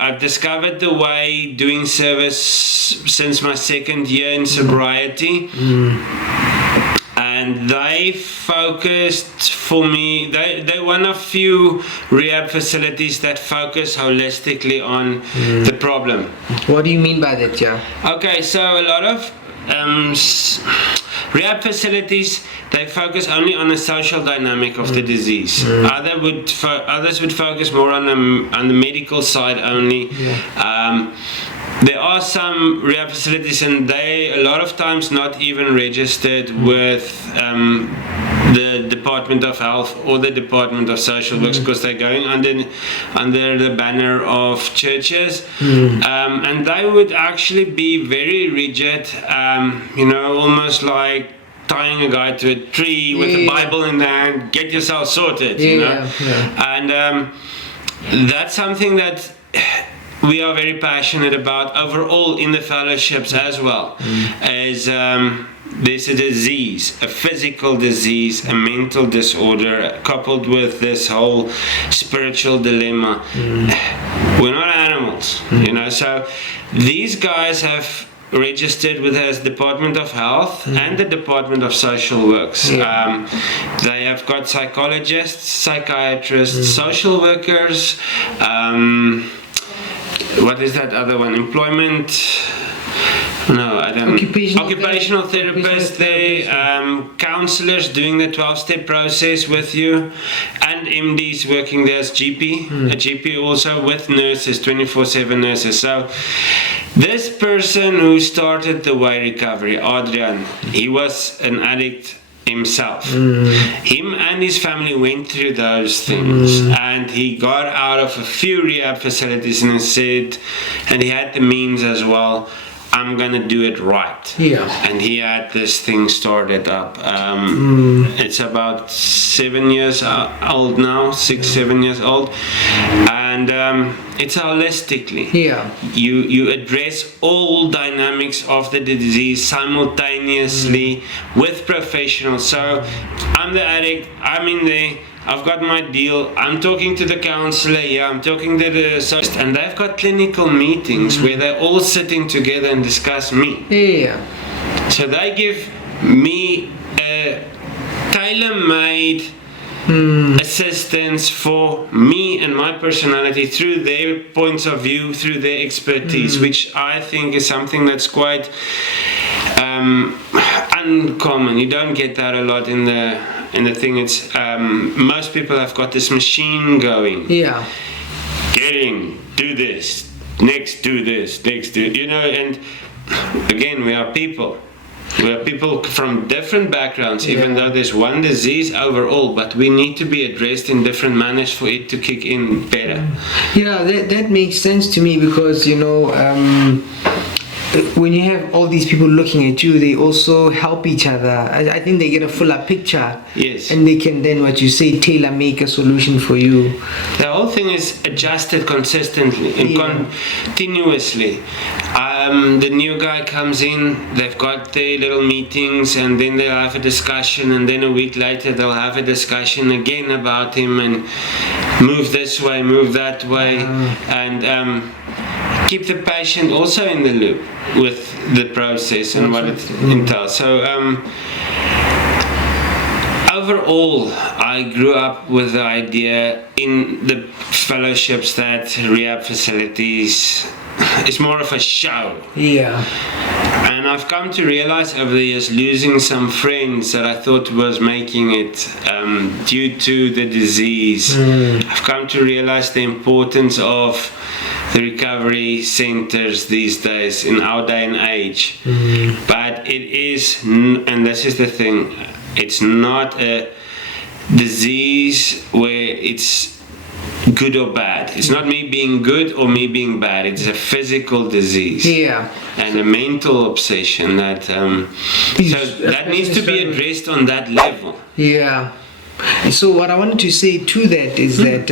I've discovered the Way doing service since my second year in sobriety. And they focused for me, they're one of few rehab facilities that focus holistically on the problem. What do you mean by that, yeah? Okay, so a lot of rehab facilities, they focus only on the social dynamic of the disease. Others would focus more on the medical side only. There are some rehab facilities, and they a lot of times not even registered with the Department of Health or the Department of Social Works, because they're going under the banner of churches, and they would actually be very rigid, almost like tying a guy to a tree with a Bible in their hand, get yourself sorted, and that's something that we are very passionate about overall in the fellowships as well. As there's a disease, a physical disease, a mental disorder, coupled with this whole spiritual dilemma. We're not animals, so these guys have registered with us Department of Health and the Department of Social Works. They have got psychologists, psychiatrists, social workers, what is that other one? Employment? No, I don't. Occupational therapists. They counselors doing the 12-step process with you, and MDs working there as GP. A GP also with nurses, 24/7 nurses. So this person who started the Way Recovery, Adrian, he was an addict himself. Him and his family went through those things, and he got out of a few rehab facilities, and he said, and he had the means as well, I'm gonna do it right. And he had this thing started up. It's about 7 years old now, 6-7 years old, and it's holistically. You address all dynamics of the disease simultaneously with professionals. So I'm the addict, I'm in there, I've got my deal, I'm talking to the counselor, I'm talking to the socialist, and they've got clinical meetings where they're all sitting together and discuss me. So they give me a tailor-made assistance for me and my personality through their points of view, through their expertise, which I think is something that's quite uncommon. You don't get that a lot in the thing. It's most people have got this machine going. Get in, do this, next do this, next do, and again, we are people. We are people from different backgrounds, even though there's one disease overall, but we need to be addressed in different manners for it to kick in better. That makes sense to me, because when you have all these people looking at you, they also help each other. I think they get a fuller picture. Yes. And they can then, what you say, tailor make a solution for you. The whole thing is adjusted consistently and continuously. The new guy comes in, they've got their little meetings, and then they'll have a discussion, and then a week later they'll have a discussion again about him, and move this way, move that way, and keep the patient also in the loop with the process and what it entails. So overall, I grew up with the idea in the fellowships that rehab facilities is more of a show. Yeah. And I've come to realize over the years, losing some friends that I thought was making it due to the disease, I've come to realize the importance of the recovery centers these days in our day and age. But it is, and this is the thing, it's not a disease where it's good or bad. It's not me being good or me being bad. It's a physical disease. Yeah. And a mental obsession that so that needs to be addressed on that level. Yeah. So what I wanted to say to that is that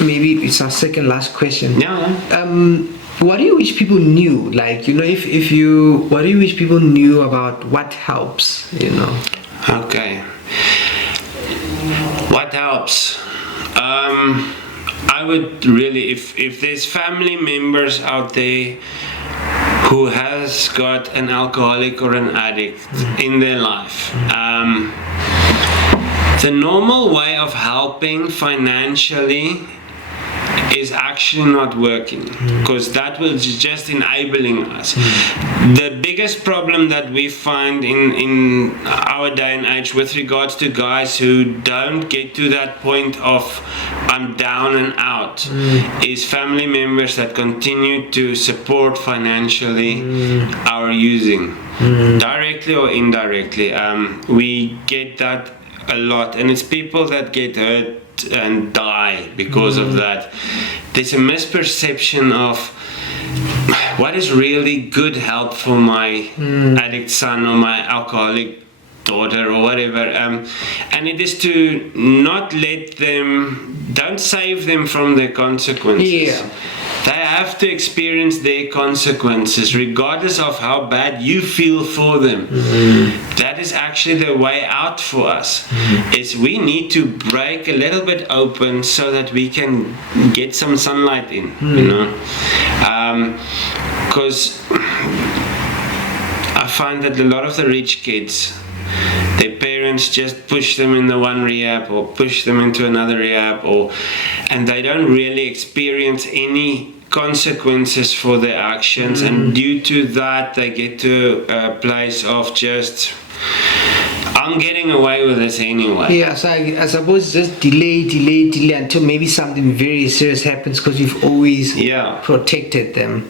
maybe it's our second last question. Yeah. What do you wish people knew? Like, if you, what do you wish people knew about what helps? Okay. What helps? I would really, if there's family members out there who has got an alcoholic or an addict in their life, the normal way of helping financially is actually not working, because that was just enabling us. The biggest problem that we find in our day and age with regards to guys who don't get to that point of I'm down and out is family members that continue to support financially our using, directly or indirectly. We get that a lot, and it's people that get hurt and die because of that. There's a misperception of what is really good help for my addict son or my alcoholic daughter or whatever, and it is to not let them, don't save them from their consequences. They have to experience their consequences regardless of how bad you feel for them. That is actually the way out for us, is we need to break a little bit open so that we can get some sunlight in, because I find that a lot of the rich kids, their parents just push them in the one rehab or push them into another rehab, and they don't really experience any consequences for their actions, and due to that they get to a place of just, I'm getting away with this anyway. Yeah, so I suppose just delay until maybe something very serious happens, because you've always protected them.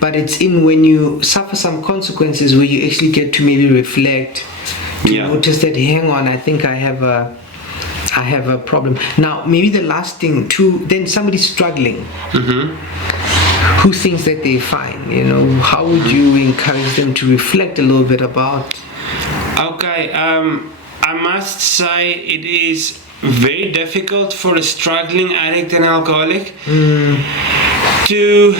But it's when you suffer some consequences where you actually get to maybe reflect, notice that, hang on, I think I have a problem. Now, maybe the last thing too, then somebody's struggling, who thinks that they're fine, how would you encourage them to reflect a little bit about? Okay, I must say it is very difficult for a struggling addict and alcoholic to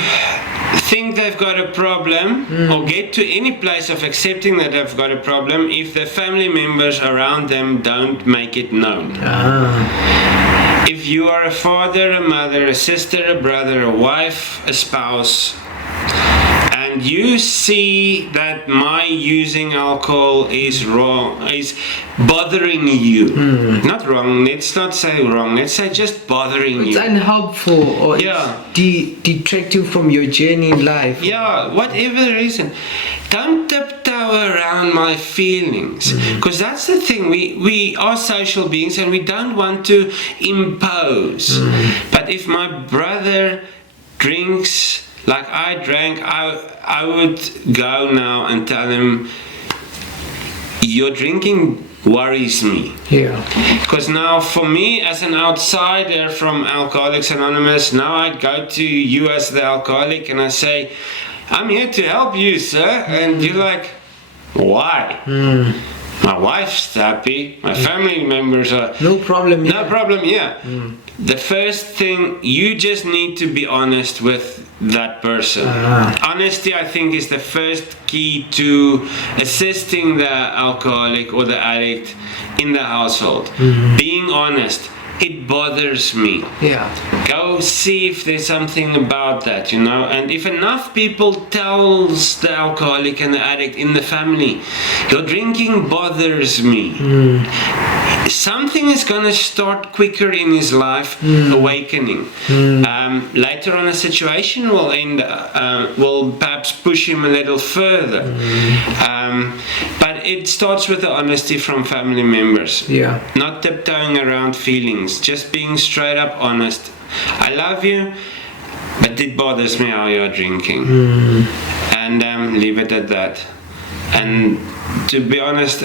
think they've got a problem or get to any place of accepting that they've got a problem if the family members around them don't make it known. If you are a father, a mother, a sister, a brother, a wife, a spouse, and you see that my using alcohol is wrong, is bothering you, not wrong, let's not say wrong, let's say just bothering you. It's unhelpful, or it's detracting from your journey in life. Whatever the reason. Don't tiptoe around my feelings, because that's the thing, we are social beings and we don't want to impose. But if my brother drinks like I drank, I would go now and tell him, your drinking worries me. Because now for me as an outsider from Alcoholics Anonymous, now I go to you as the alcoholic and I say, I'm here to help you, sir. And you're like, why? My wife's happy, my family members are... No problem, No problem, yeah. The first thing, you just need to be honest with that person. Honesty, I think, is the first key to assisting the alcoholic or the addict in the household. Being honest. It bothers me. Yeah. Go see if there's something about that, you know. And if enough people tells the alcoholic and the addict in the family, your drinking bothers me, something is gonna start quicker in his life, awakening. Later on, a situation will end, will perhaps push him a little further. But it starts with the honesty from family members. Yeah. Not tiptoeing around feelings, just being straight up honest. I love you, but it bothers me how you're drinking. And leave it at that. And to be honest,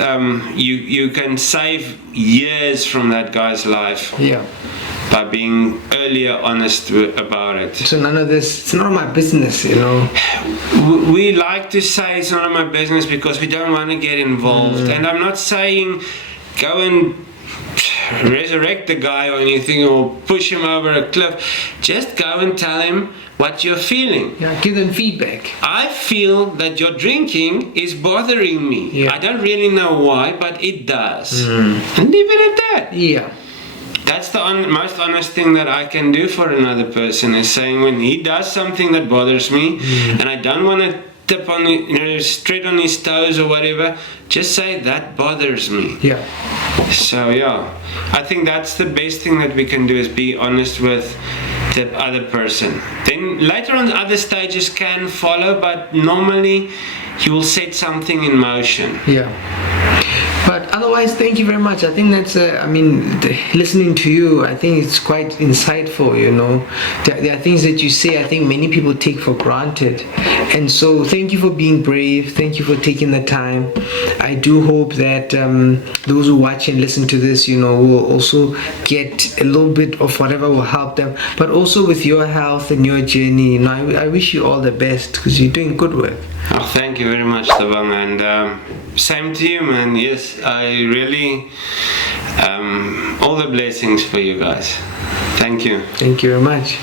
you can save years from that guy's life. Yeah. By being earlier honest about it. So none of this, it's none of my business, you know. We like to say it's none of my business because we don't want to get involved. And I'm not saying go and resurrect the guy or anything or push him over a cliff. Just go and tell him what you're feeling. Yeah, give them feedback. I feel that your drinking is bothering me. Yeah. I don't really know why, but it does. And leave it at that. Yeah. That's the most honest thing that I can do for another person, is saying when he does something that bothers me and I don't want to tip on straight on his toes or whatever, just say that bothers me. Yeah. So yeah, I think that's the best thing that we can do, is be honest with the other person. Then later on other stages can follow, but normally you will set something in motion. Yeah. But otherwise, thank you very much. I think that's, listening to you, I think it's quite insightful, you know. There are things that you say, I think many people take for granted. And so thank you for being brave. Thank you for taking the time. I do hope that those who watch and listen to this, you know, will also get a little bit of whatever will help them. But also with your health and your journey, you know, I wish you all the best, because you're doing good work. Oh, thank you very much, Thabang, and same to you, man. Yes, I really, all the blessings for you guys. Thank you. Thank you very much.